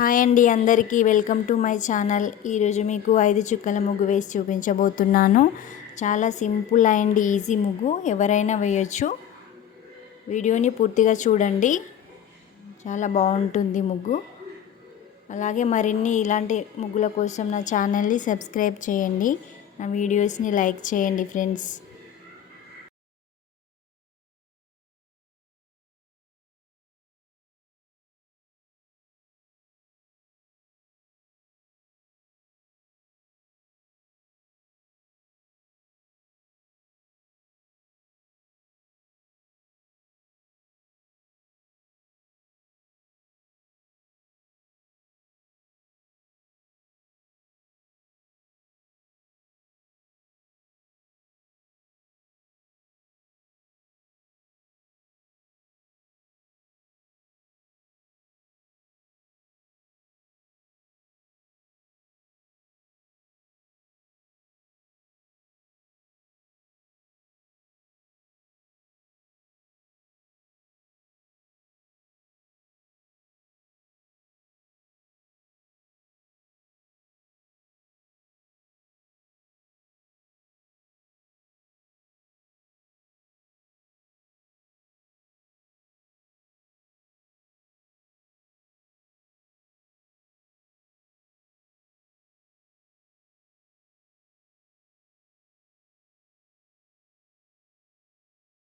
Hi అండి అందరికీ. Welcome to my channel. ఈరోజు మీకు ఐదు చుక్కల ముగ్గు వేసి చూపించబోతున్నాను. చాలా సింపుల్ అండ్ ఈజీ ముగ్గు. ఎవరైనా వేయొచ్చు. వీడియోని పూర్తిగా చూడండి. చాలా బాగుంటుంది ముగ్గు. అలాగే మరిన్ని ఇలాంటి ముగ్గుల కోసం నా ఛానల్ని సబ్స్క్రైబ్ చేయండి. నా వీడియోస్ని లైక్ చేయండి ఫ్రెండ్స్.